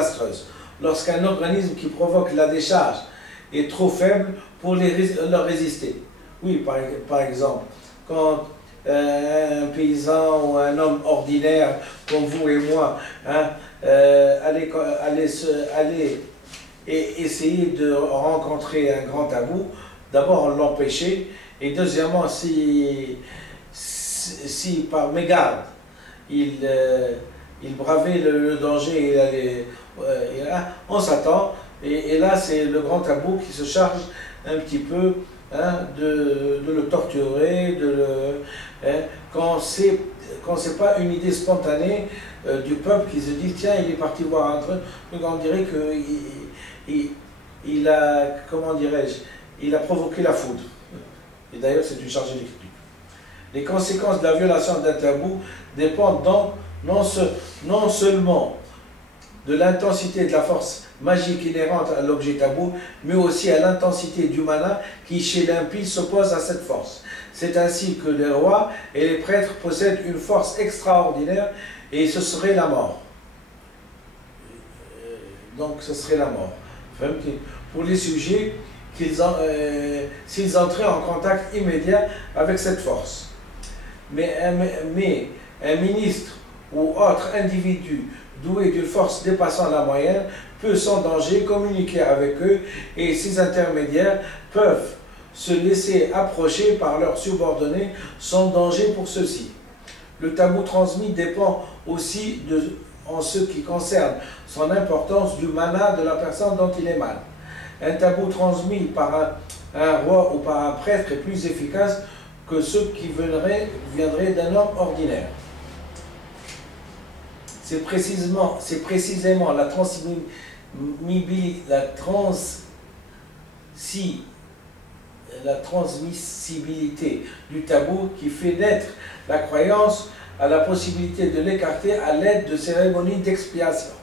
désastreuse. Lorsqu'un organisme qui provoque la décharge est trop faible pour leur résister. Oui, par exemple, quand un paysan ou un homme ordinaire comme vous et moi hein, allait et essayer de rencontrer un grand tabou, d'abord l'empêcher, et deuxièmement, si par mégarde il bravait le danger, on s'attend, et là c'est le grand tabou qui se charge un petit peu hein, de le torturer, quand c'est pas une idée spontanée du peuple qui se dit tiens il est parti voir un truc, donc on dirait qu'il a, comment dirais-je, il a provoqué la foudre. Et d'ailleurs c'est une charge électrique. Les conséquences de la violation d'un tabou dépendent donc non seulement de l'intensité de la force magique inhérente à l'objet tabou, mais aussi à l'intensité du mana qui, chez l'impie, s'oppose à cette force. C'est ainsi que les rois et les prêtres possèdent une force extraordinaire, et ce serait la mort. Donc ce serait la mort. Pour les sujets, s'ils entraient en contact immédiat avec cette force. Mais un ministre ou autre individu doué d'une force dépassant la moyenne peut sans danger communiquer avec eux, et ces intermédiaires peuvent se laisser approcher par leurs subordonnés sans danger pour ceux-ci. Le tabou transmis dépend aussi, en ce qui concerne son importance, du mana de la personne dont il émane. Un tabou transmis par un roi ou par un prêtre est plus efficace que ceux qui viendraient d'un homme ordinaire. C'est précisément la transmissibilité du tabou qui fait naître la croyance à la possibilité de l'écarter à l'aide de cérémonies d'expiation.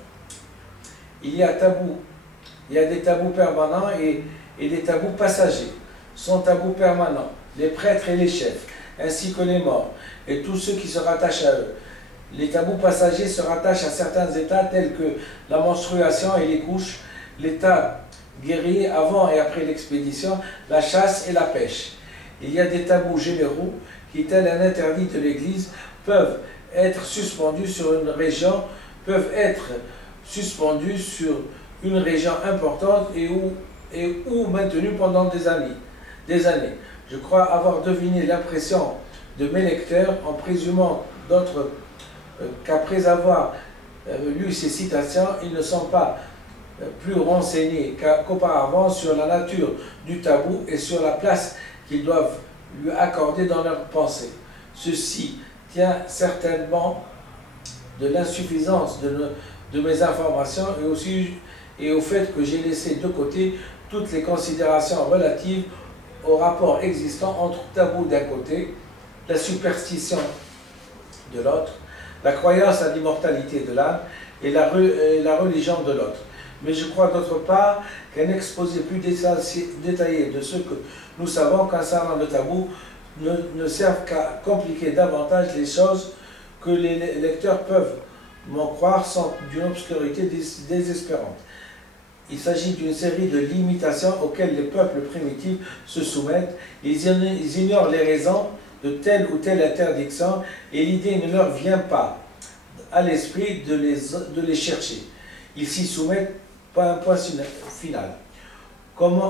Il y a des tabous permanents et des tabous passagers. Sans tabou permanent, les prêtres et les chefs, ainsi que les morts, et tous ceux qui se rattachent à eux. Les tabous passagers se rattachent à certains états tels que la menstruation et les couches, l'état guerrier avant et après l'expédition, la chasse et la pêche. Il y a des tabous généraux qui, tel un interdit de l'Église, peuvent être suspendus sur une région, importante ou maintenus pendant des années. Je crois avoir deviné l'impression de mes lecteurs en présumant qu'après avoir lu ces citations, ils ne sont pas plus renseignés qu'auparavant sur la nature du tabou et sur la place qu'ils doivent lui accorder dans leur pensée. Ceci tient certainement de l'insuffisance de mes informations et au fait que j'ai laissé de côté toutes les considérations relatives au rapport existant entre tabou d'un côté, la superstition de l'autre, la croyance à l'immortalité de l'âme et la religion de l'autre. Mais je crois d'autre part qu'un exposé plus détaillé de ce que nous savons concernant le tabou ne servent qu'à compliquer davantage les choses que les lecteurs peuvent m'en croire sans d'une obscurité désespérante. Il s'agit d'une série de limitations auxquelles les peuples primitifs se soumettent. Ils ignorent les raisons de telle ou telle interdiction et l'idée ne leur vient pas à l'esprit de les chercher. Ils s'y soumettent pas un point final. Comme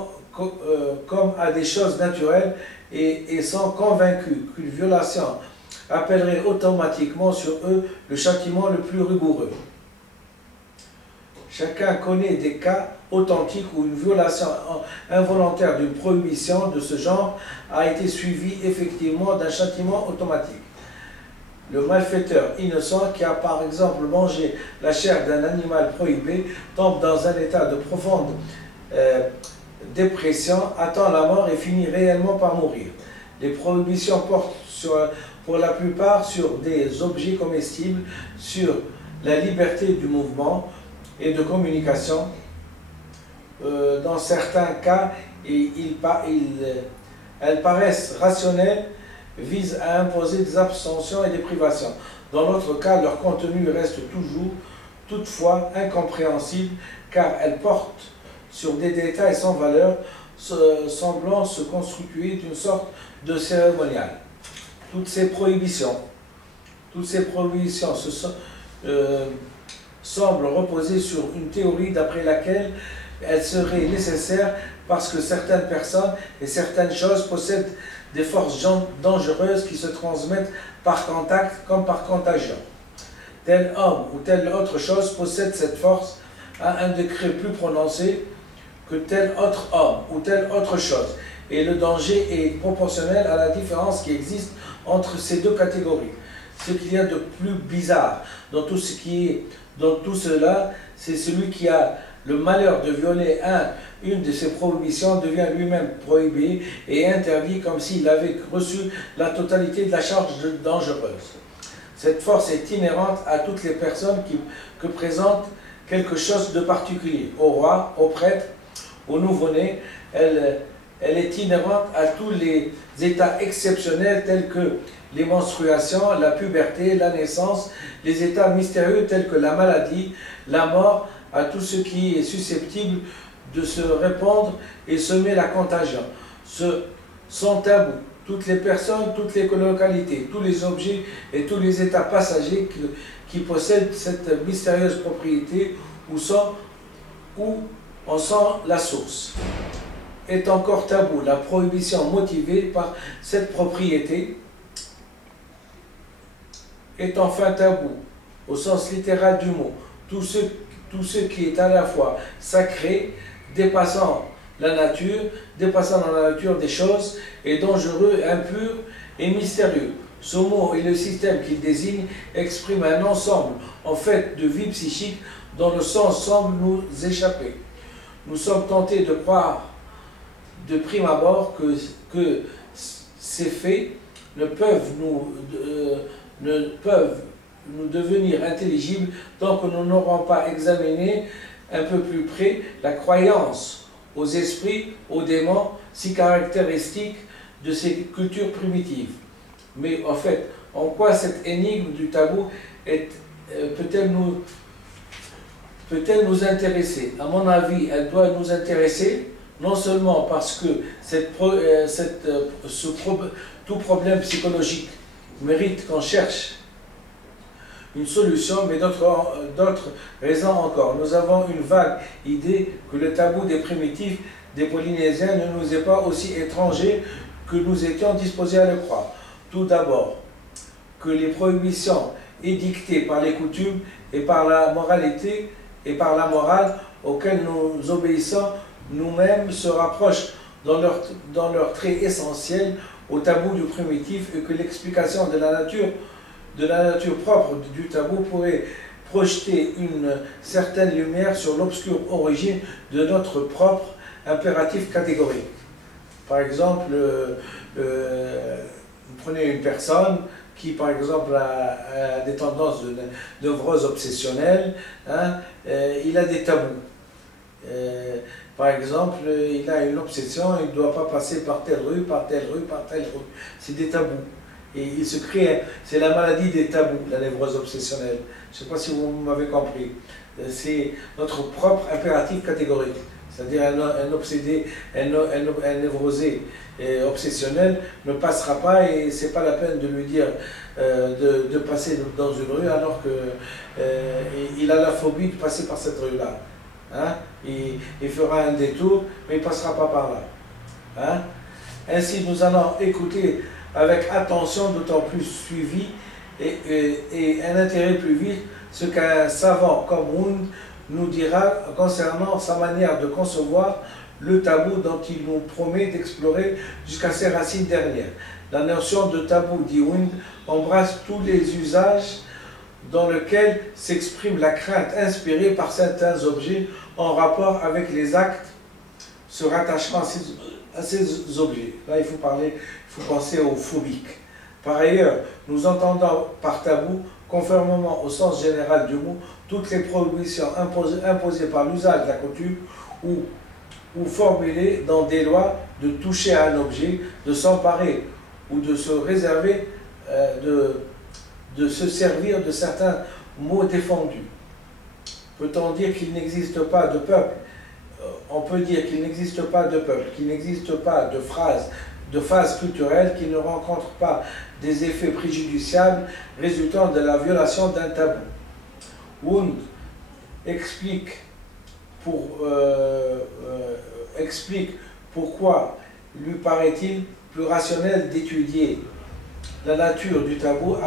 à des choses naturelles et sont convaincus qu'une violation appellerait automatiquement sur eux le châtiment le plus rigoureux. Chacun connaît des cas authentiques où une violation involontaire d'une prohibition de ce genre a été suivie effectivement d'un châtiment automatique. Le malfaiteur innocent qui a par exemple mangé la chair d'un animal prohibé tombe dans un état de profonde dépression, attend la mort et finit réellement par mourir. Les prohibitions portent pour la plupart sur des objets comestibles, sur la liberté du mouvement et de communication. Dans certains cas, elles paraissent rationnelles, visent à imposer des abstentions et des privations. Dans l'autre cas, leur contenu reste toujours toutefois incompréhensibles car elles portent sur des détails sans valeur, semblant se constituer d'une sorte de cérémonial. Toutes ces prohibitions semblent reposer sur une théorie d'après laquelle elles seraient nécessaires parce que certaines personnes et certaines choses possèdent des forces dangereuses qui se transmettent par contact comme par contagion. Tel homme ou telle autre chose possède cette force à un degré plus prononcé que tel autre homme ou telle autre chose. Et le danger est proportionnel à la différence qui existe entre ces deux catégories. Ce qu'il y a de plus bizarre dans tout cela, c'est celui qui a le malheur de violer une de ces prohibitions devient lui-même prohibé et interdit comme s'il avait reçu la totalité de la charge dangereuse. Cette force est inhérente à toutes les personnes que présentent quelque chose de particulier, au roi, au prêtre, au nouveau-né. Elle est inhérente à tous les états exceptionnels tels que les menstruations, la puberté, la naissance, les états mystérieux tels que la maladie, la mort, à tout ce qui est susceptible de se répandre et semer la contagion. Ce sont tabous. Toutes les personnes, toutes les localités, tous les objets et tous les états passagers qui possèdent cette mystérieuse propriété où en sont la source. Est encore tabou. La prohibition motivée par cette propriété est enfin tabou, au sens littéral du mot. Tout ce qui est à la fois sacré, dépassant dans la nature des choses, est dangereux, impur et mystérieux. Ce mot et le système qu'il désigne expriment un ensemble, en fait, de vie psychique dont le sens semble nous échapper. Nous sommes tentés de croire de prime abord que ces faits ne peuvent nous devenir intelligibles tant que nous n'aurons pas examiné un peu plus près la croyance aux esprits, aux démons, si caractéristiques de ces cultures primitives. Mais en fait, en quoi cette énigme du tabou peut-elle nous intéresser? À mon avis, elle doit nous intéresser, non seulement parce que tout problème psychologique mérite qu'on cherche une solution, mais d'autres raisons encore. Nous avons une vague idée que le tabou des primitifs, des Polynésiens, ne nous est pas aussi étranger que nous étions disposés à le croire. Tout d'abord, que les prohibitions édictées par les coutumes et par la moralité et par la morale auxquelles nous obéissons nous-mêmes se rapprochent dans leur trait essentiel au tabou du primitif et que l'explication de la nature propre du tabou pourrait projeter une certaine lumière sur l'obscure origine de notre propre impératif catégorique. Par exemple, vous prenez une personne qui, par exemple, a des tendances de névrose obsessionnelle, hein, il a des tabous. Par exemple, il a une obsession, il ne doit pas passer par telle rue, par telle rue, par telle rue. C'est des tabous. Et il se crée, c'est la maladie des tabous, la névrose obsessionnelle. Je ne sais pas si vous m'avez compris. C'est notre propre impératif catégorique. C'est-à-dire un obsédé, un névrosé obsessionnel ne passera pas et ce n'est pas la peine de lui dire de passer dans une rue alors qu'il a la phobie de passer par cette rue-là. Hein? Il fera un détour, mais il ne passera pas par là. Hein? Ainsi, nous allons écouter avec attention, d'autant plus suivi et un intérêt plus vif, ce qu'un savant comme Wundt nous dira concernant sa manière de concevoir le tabou dont il nous promet d'explorer jusqu'à ses racines dernières. La notion de tabou, dit Wundt, embrasse tous les usages dans lesquels s'exprime la crainte inspirée par certains objets en rapport avec les actes se rattachant à ces objets. Là, il faut penser aux phobiques. Par ailleurs, nous entendons par tabou, conformément au sens général du mot, toutes les prohibitions imposées par l'usage de la coutume ou formulées dans des lois de toucher à un objet, de s'emparer ou de se réserver, de se servir de certains mots défendus. Peut-on dire qu'il n'existe pas de peuple? On peut dire qu'il n'existe pas de peuple, qu'il n'existe pas de phase culturelle qui ne rencontre pas des effets préjudiciables résultant de la violation d'un tabou. Wundt explique pourquoi lui paraît-il plus rationnel d'étudier la nature du tabou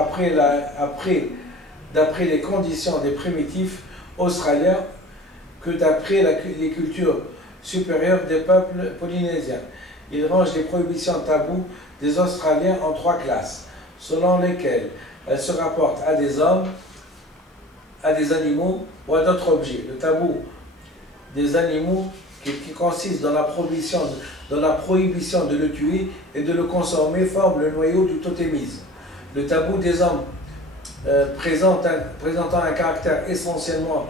d'après les conditions des primitifs australiens que d'après les cultures supérieures des peuples polynésiens. Il range les prohibitions tabous des Australiens en 3 classes, selon lesquelles elles se rapportent à des hommes, à des animaux ou à d'autres objets. Le tabou des animaux qui consiste dans la prohibition de le tuer et de le consommer forme le noyau du totémisme. Le tabou des hommes présentant un caractère essentiellement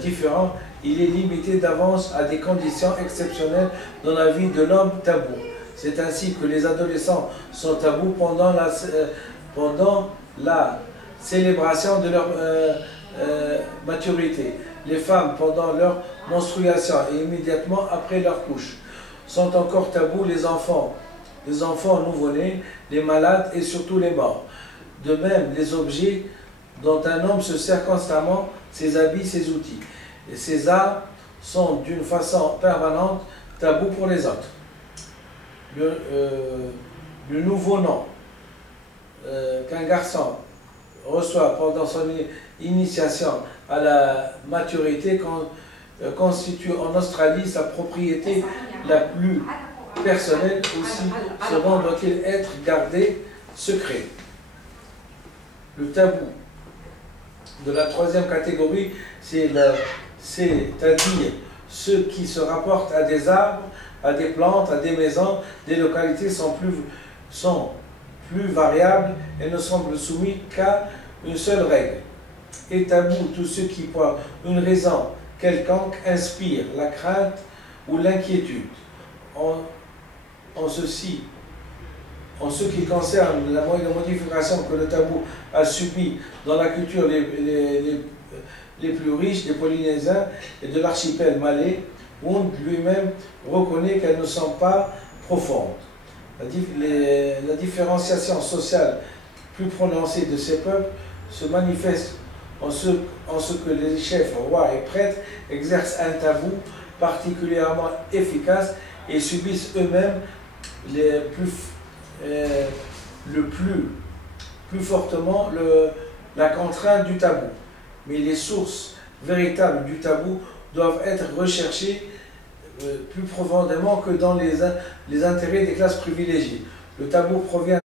différent, il est limité d'avance à des conditions exceptionnelles dans la vie de l'homme tabou. C'est ainsi que les adolescents sont tabous pendant la célébration de leur maturité. Les femmes pendant leur menstruation et immédiatement après leur couche. Sont encore tabous les enfants nouveau-nés, les malades et surtout les morts. De même, les objets dont un homme se sert constamment, ses habits, ses outils. Et ces arts sont d'une façon permanente tabous pour les autres. Le nouveau nom qu'un garçon reçoit pendant son initiation à la maturité constitue en Australie sa propriété la plus personnelle aussi. Ce nom doit-il être gardé secret. Le tabou de la 3e catégorie, c'est-à-dire ceux qui se rapportent à des arbres, à des plantes, à des maisons, des localités sont plus variables et ne semblent soumis qu'à une seule règle. Et tabou tout ce qui, pour une raison quelconque, inspire la crainte ou l'inquiétude. En ce qui concerne la modification que le tabou a subie dans la culture les plus riches des Polynésiens et de l'archipel malais, Wundt lui-même reconnaît qu'elles ne sont pas profondes. La différenciation sociale plus prononcée de ces peuples se manifeste en ce que les chefs, rois et prêtres exercent un tabou particulièrement efficace et subissent eux-mêmes plus fortement la contrainte du tabou. Mais les sources véritables du tabou doivent être recherchées plus profondément que dans les intérêts des classes privilégiées. Le tabou provient